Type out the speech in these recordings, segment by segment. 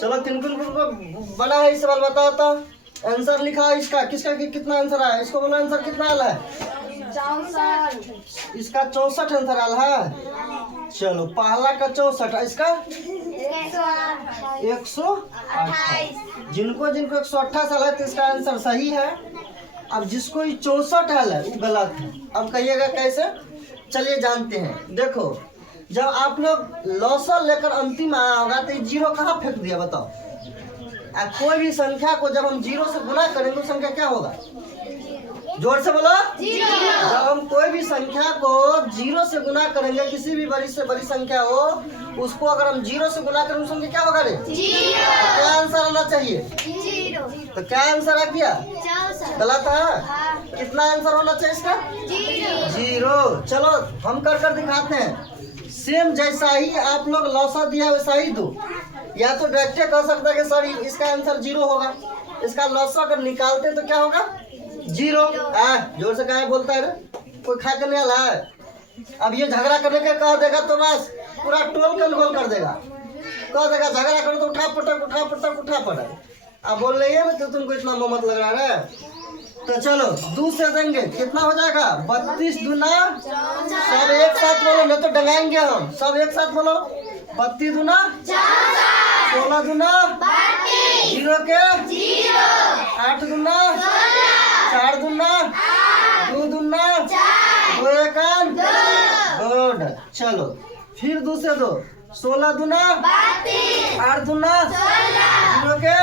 चलो तिनकुन को बना है इस सवाल बताओ तो। आंसर लिखा इसका, किसका कितना आंसर आया, इसको बोलो आंसर कितना आया है? 64। इसका 64 आंसर आया है। चलो पहला का 64, इसका 128। जिनको 128 आया है तो इसका आंसर सही है। अब जिसको 64 आया है वो गलत है। अब कहिएगा कैसे, चलिए जानते हैं। देखो जब आप लोग लौसल लेकर अंतिम आया होगा तो जीरो कहाँ फेंक दिया बताओ। कोई भी संख्या को जब हम जीरो से गुना करेंगे तो संख्या क्या होगा, जोर से बोलो। जब हम कोई भी संख्या को जीरो से गुना करेंगे, किसी भी बड़ी से बड़ी संख्या हो, उसको अगर हम जीरो से गुना करेंगे संख्या क्या होगा रे? तो क्या आंसर आना चाहिए? तो क्या आंसर आ गया? गलत है। कितना आंसर होना चाहिए इसका? जीरो। चलो हम कर दिखाते हैं। सेम जैसा ही आप लोग लौसा दिया वैसा ही दो। या तो डायरेक्ट कह सकता है कि सर इसका आंसर जीरो होगा। इसका लौसा अगर निकालते तो क्या होगा? जीरो। जोर से कहा बोलता है रे? कोई खा कर नहीं आला है। अब ये झगड़ा करने का कह देगा तो बस पूरा टोल कंट्रोल कर देगा। कह देगा झगड़ा करो तो उठा पटक। अब बोल रही है तो तुमको इतना मोहम्मत लग रहा है। तो चलो दूसरे देंगे, कितना हो जाएगा? 32 दूना, सब एक साथ बोलो नहीं तो डंगाएंगे हम। सब एक साथ बोलो। 32 दूना 16 दूना जीरो के 8 दूना 4 दूना 2 दूना 2 एकान गुड। चलो फिर दूसरे दो। 16 दूना 8 दूना जीरो के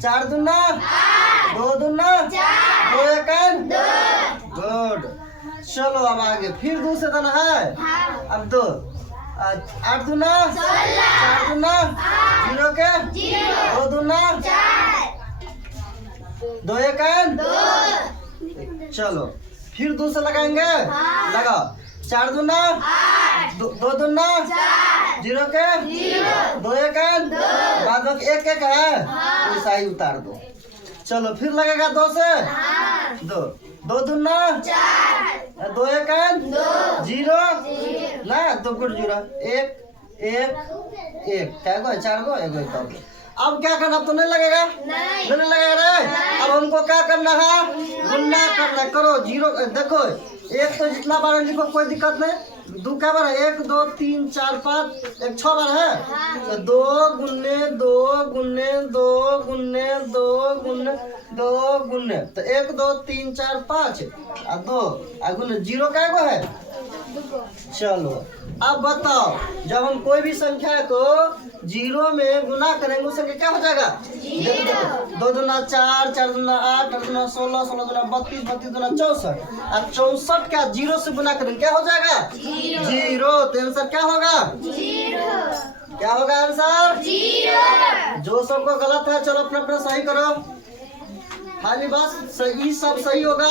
4 दूना 2 दूना 2 एकान गुड। चलो अब आगे फिर दूसरे दिन है। अब दो 8 दूना 4 दूना जीरो के 2 दूना 2 एकान। चलो फिर दूसरा लगाएंगे। लगाओ 4 दूना 2 दूना जीरो के 2 एकान, बाद में एक है वैसा ही उतार दो। चलो फिर लगेगा 2 से 2 दूना 2 एकान जीरो ना 2 गुट जीरो 1 क्या गो 4 गो 1 अब क्या करना? अब तो नहीं लगेगा, नहीं लगेगा रे। अब हमको क्या करना है? गुना करना। करो जीरो। देखो एक तो जितना बार लिखो कोई दिक्कत नहीं। 2 क्या बार है? 1 2 3 4 5 1 6 बार है। तो 2 गुने 2 गुने 2 गुने 2 गुने 2 गुने तो 1 2 3 4 5 और 2 गुने जीरो क्या गो है? चलो अब बताओ जब हम कोई भी संख्या को जीरो में गुना करेंगे उस संख्या क्या हो जाएगा? 2 दूना 4 4 दूना 8 8 दूना 16 16 दूना 32 32 दूना 64 और 64 क्या जीरो से गुना करेंगे क्या हो जाएगा? जीरो। तो आंसर क्या होगा? क्या होगा आंसर? जो सबको गलत है चलो अपना अपना सही करो। खाली बस सही सब सही होगा।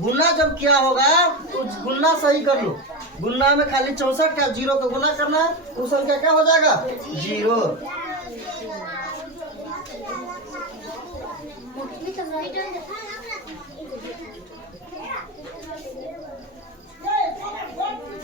गुना जब किया होगा तो गुना सही कर लो। गुना में खाली 64 का जीरो को गुना करना है, उस संख्या क्या हो जाएगा? जीरो।